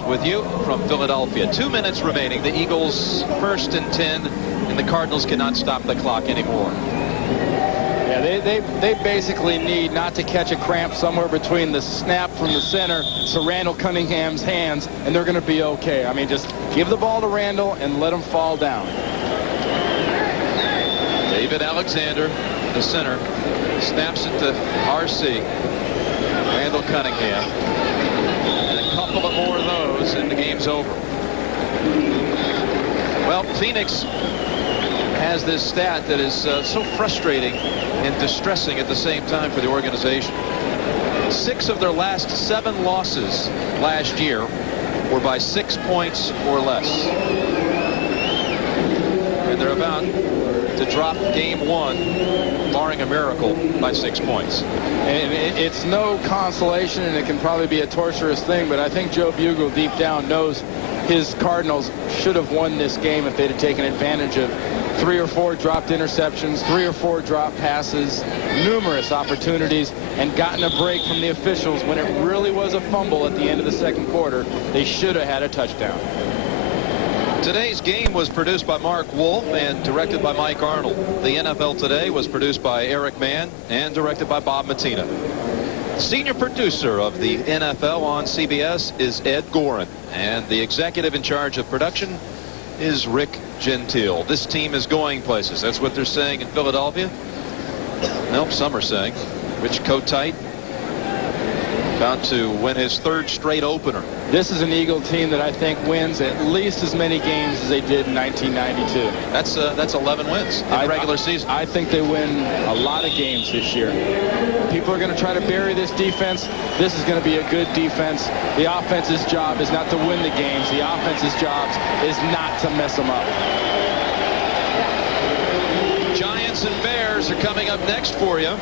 Backers with you from Philadelphia. 2 minutes remaining. The Eagles 1st and 10, and the Cardinals cannot stop the clock anymore. Yeah, they basically need not to catch a cramp somewhere between the snap from the center to Randall Cunningham's hands, and they're going to be okay. I mean, just give the ball to Randall and let him fall down. David Alexander, the center, snaps it to RC. Randall Cunningham. And a couple of more of those, and the game's over. Well, Phoenix has this stat that is so frustrating and distressing at the same time for the organization. 6 of their last 7 losses last year were by 6 points or less. And they're about to drop game 1, barring a miracle, by 6 points. And it's no consolation, and it can probably be a torturous thing, but I think Joe Bugel deep down knows his Cardinals should have won this game if they'd have taken advantage of 3 or 4 dropped interceptions, 3 or 4 drop passes, numerous opportunities, and gotten a break from the officials when it really was a fumble at the end of the second quarter. They should have had a touchdown. Today's game was produced by Mark Wolf and directed by Mike Arnold. The NFL Today was produced by Eric Mann and directed by Bob Mattina. Senior producer of the NFL on CBS is Ed Gorin, and the executive in charge of production is Rick Gentile. This team is going places. That's what they're saying in Philadelphia. Nope, some are saying Rich Kotite about to win his 3rd straight opener. This is an Eagle team that I think wins at least as many games as they did in 1992. That's 11 wins in regular season. I think they win a lot of games this year. People are going to try to bury this defense. This is going to be a good defense. The offense's job is not to win the games. The offense's job is not to mess them up. Giants and Bears are coming up next for you.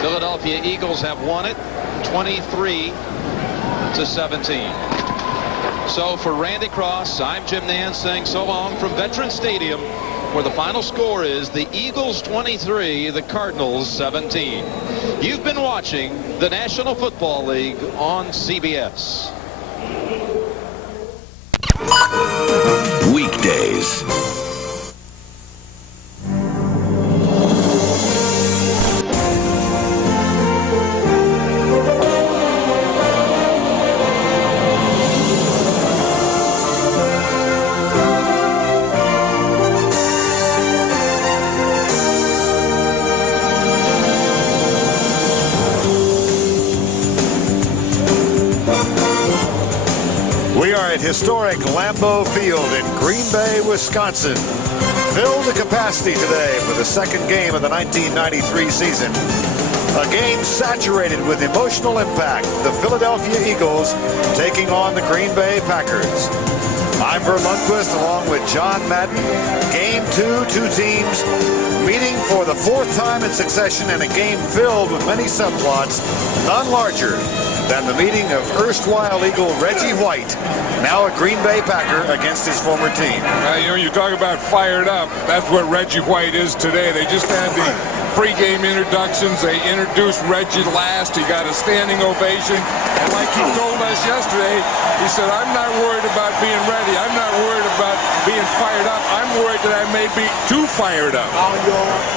Philadelphia Eagles have won it 23-17. So for Randy Cross, I'm Jim Nance saying so long from Veterans Stadium, where the final score is the Eagles 23, the Cardinals 17. You've been watching the National Football League on CBS. Weekdays. Historic Lambeau Field in Green Bay, Wisconsin. Filled to capacity today for the second game of the 1993 season. A game saturated with emotional impact. The Philadelphia Eagles taking on the Green Bay Packers. I'm Vern Lundquist along with John Madden. Game 2, 2 teams meeting for the 4th time in succession in a game filled with many subplots, none larger than the meeting of erstwhile Eagle Reggie White, now a Green Bay Packer, against his former team. You talk about fired up. That's what Reggie White is today. They just had the pregame introductions. They introduced Reggie last. He got a standing ovation. And like he told us yesterday, he said, I'm not worried about being ready. I'm not worried about being fired up. I'm worried that I may be too fired up.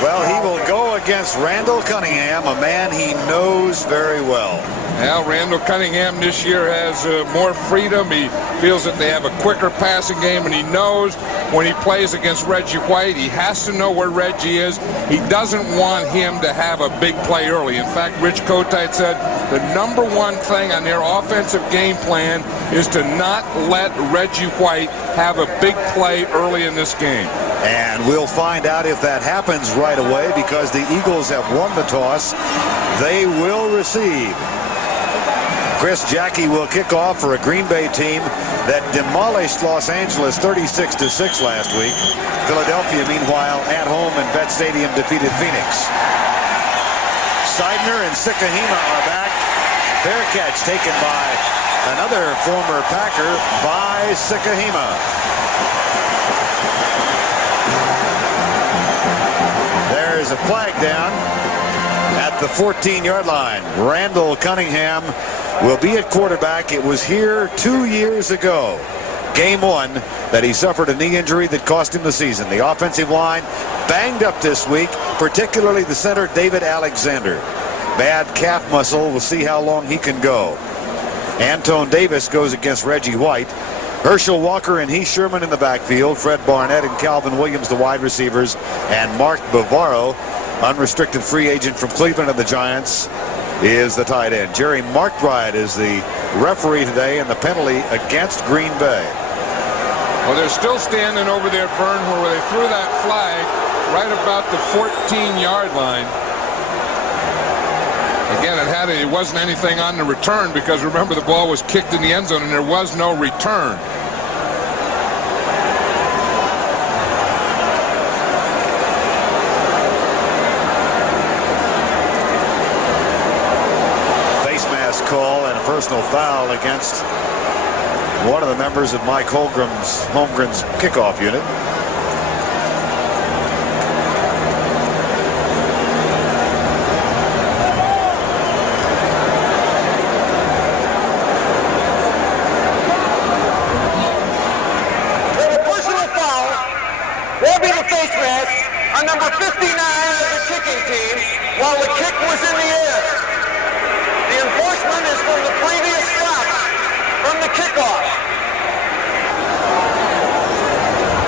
Well, he will go against Randall Cunningham, a man he knows very well. Well, Randall Cunningham this year has more freedom. He feels that they have a quicker passing game, and he knows when he plays against Reggie White, he has to know where Reggie is. He doesn't want him to have a big play early. In fact, Rich Kotite said the number one thing on their offensive game plan is to not let Reggie White have a big play early in this game. And we'll find out if that happens right away, because the Eagles have won the toss. They will receive. Chris Jackie will kick off for a Green Bay team that demolished Los Angeles 36-6 last week. Philadelphia, meanwhile, at home in Vet Stadium, defeated Phoenix. Seidner and Sikahima are back. Fair catch taken by Another former Packer by Sikahema. There's a flag down at the 14-yard line. Randall Cunningham will be at quarterback. It was here 2 years ago, game 1, that he suffered a knee injury that cost him the season. The offensive line banged up this week, particularly the center, David Alexander. Bad calf muscle. We'll see how long he can go. Anton Davis goes against Reggie White. Herschel Walker and Heath Sherman in the backfield. Fred Barnett and Calvin Williams, the wide receivers. And Mark Bavaro, unrestricted free agent from Cleveland and the Giants, is the tight end. Jerry Markbride is the referee today in the penalty against Green Bay. Well, they're still standing over there, Vern, where they threw that flag right about the 14-yard line. Again, it wasn't anything on the return, because remember, the ball was kicked in the end zone and there was no return. Face mask call and a personal foul against one of the members of Mike Holmgren's kickoff unit. Will be the face mask on number 59 of the kicking team while the kick was in the air. The enforcement is from the previous stop from the kickoff.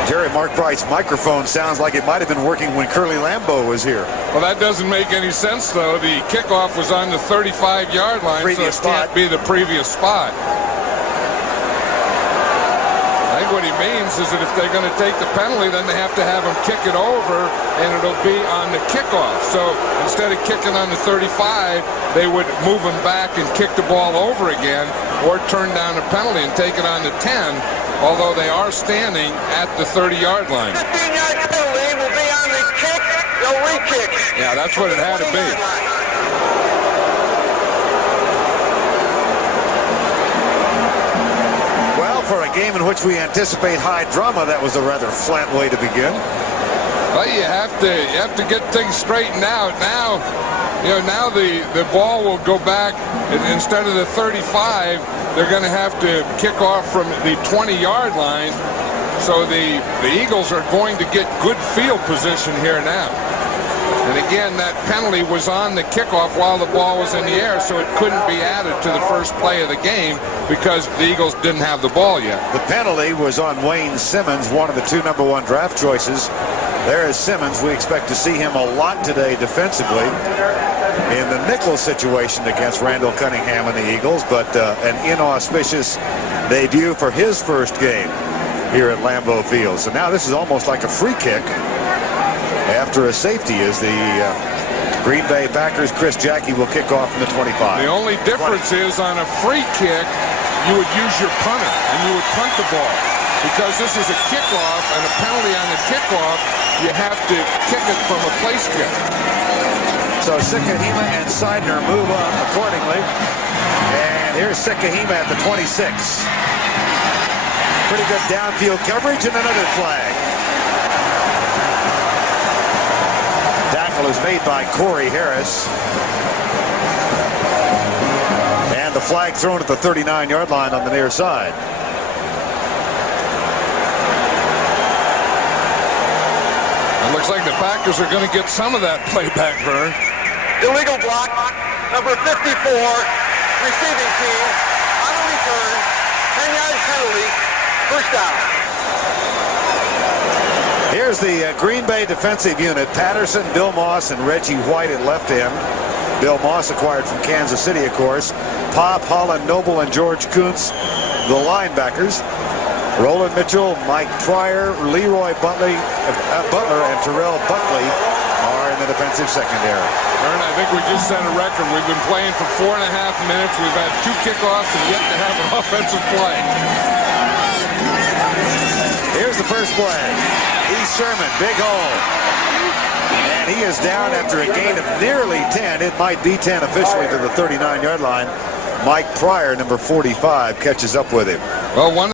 Jerry Markbright's microphone sounds like it might have been working when Curly Lambeau was here. Well, that doesn't make any sense, though. The kickoff was on the 35-yard line, Previous so it can't spot. be the previous spot. I think what he means is that if they're going to take the penalty, then they have to have him kick it over, and it'll be on the kickoff. So instead of kicking on the 35, they would move him back and kick the ball over again, or turn down the penalty and take it on the 10, although they are standing at the 30-yard line. 15-yard penalty will be on the kick. They'll re-kick. Yeah, that's what it had to be. For a game in which we anticipate high drama, that was a rather flat way to begin. Well, you have to get things straightened out now. Now the ball will go back, and instead of the 35, they're going to have to kick off from the 20-yard line. So the Eagles are going to get good field position here now. And again, that penalty was on the kickoff while the ball was in the air, so it couldn't be added to the first play of the game because the Eagles didn't have the ball yet. The penalty was on Wayne Simmons, one of the 2 #1 draft choices. There is Simmons. We expect to see him a lot today defensively in the nickel situation against Randall Cunningham and the Eagles, but an inauspicious debut for his first game here at Lambeau Field. So now this is almost like a free kick after a safety, as the Green Bay Packers' Chris Jackie will kick off from the 25. The only difference is on a free kick, you would use your punter and you would punt the ball. Because this is a kickoff and a penalty on the kickoff, you have to kick it from a place kick. So Sikahema and Seidner move up accordingly. And here's Sikahema at the 26. Pretty good downfield coverage and another flag. Tackle is made by Corey Harris. And the flag thrown at the 39-yard line on the near side. It looks like the Packers are going to get some of that play back, Vern. Illegal block, number 54, receiving team, on a return, 10-yard penalty, first down. Here's the Green Bay defensive unit. Patterson, Bill Moss, and Reggie White at left end. Bill Moss acquired from Kansas City, of course. Pop, Holland, Noble, and George Kuntz, the linebackers. Roland Mitchell, Mike Pryor, Leroy Butler, and Terrell Buckley are in the defensive secondary. Vern, I think we just set a record. We've been playing for 4.5 minutes. We've had 2 kickoffs and yet to have an offensive play. Here's the first play. Heath Sherman, big hole. And he is down after a gain of nearly 10. It might be 10 officially to the 39-yard line. Mike Pryor, number 45, catches up with him. Well, one